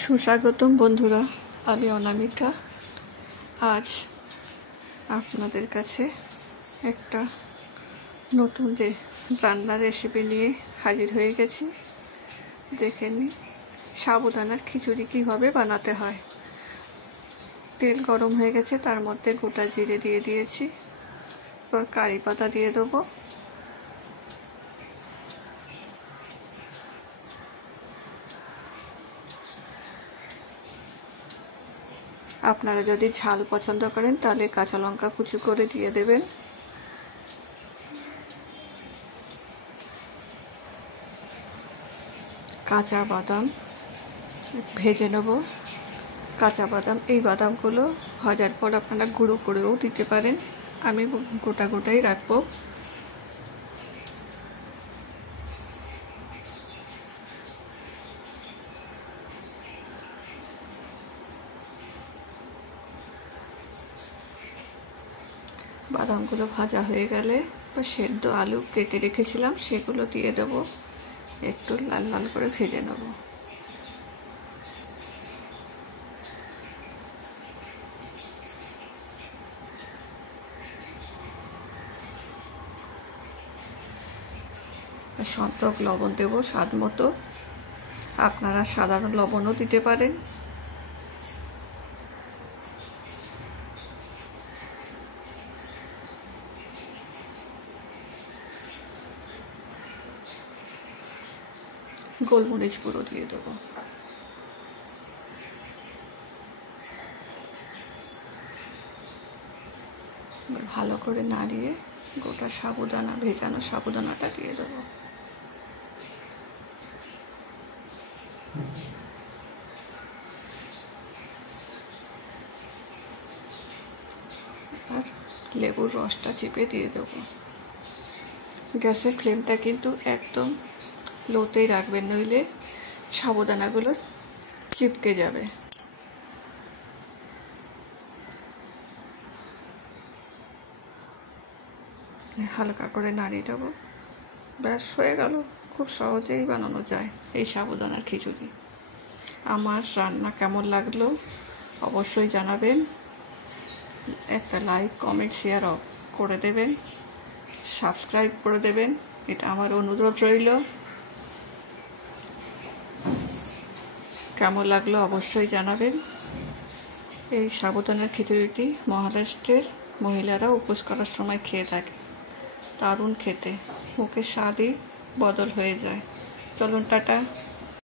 সুস্বাগতম বন্ধুরা, আমি অনামিকা। আজ আপনাদের কাছে একটা নতুন রান্নার রেসিপি নিয়ে হাজির হয়ে গেছি। দেখে নিন সাবুদানার খিচুড়ি কীভাবে বানাতে হয়। তেল গরম হয়ে গেছে, তার মধ্যে গোটা জিরে দিয়ে দিয়েছি। এবার কারি পাতা দিয়ে দেবো। আপনারা যদি ঝাল পছন্দ করেন তাহলে কাঁচা লঙ্কা কুচি করে দিয়ে দেবেন। কাঁচা বাদাম ভেজে নেব। কাঁচা বাদাম, এই বাদামগুলো ভাজার পর আপনারা গুঁড়ো করেও দিতে পারেন। আমি গোটা গোটাই রাখবো। বাদামগুলো ভাজা হয়ে গেলে সেদ্ধ আলু কেটে রেখেছিলাম সেগুলো দিয়ে দেব। একটু লাল লাল করে ভেজে নেব। সন্তক লবণ দেব স্বাদ মতো। আপনারা সাধারণ লবণও দিতে পারেন। গোলমরিচ গুঁড়ো দিয়ে দেবো। ভালো করে নাড়িয়ে গোটা সাবুদানা, ভেজানো সাবুদানাটা দিয়ে দেবো। আর লেবুর রসটা চিপে দিয়ে দেবো। গ্যাসের ফ্লেমটা কিন্তু একদম লোতেই রাখবেন, নইলে সাবুদানাগুলো চিপকে যাবে। হালকা করে নাড়িয়ে দেবো। ব্যাস হয়ে গেল। খুব সহজেই বানানো যায় এই সাবুদানার খিচুড়ি। আমার রান্না কেমন লাগলো অবশ্যই জানাবেন। একটা লাইক, কমেন্ট, শেয়ার করে দেবেন। সাবস্ক্রাইব করে দেবেন, এটা আমার অনুরোধ রইল। কেমন লাগলো অবশ্যই জানাবেন। এই সাবুদানার খিচুড়িটি মহারাষ্ট্রের মহিলারা উপোস করার সময় খেয়ে থাকে। দারুণ খেতে, মুখের স্বাদই বদল হয়ে যায়। চলুন, টাটা।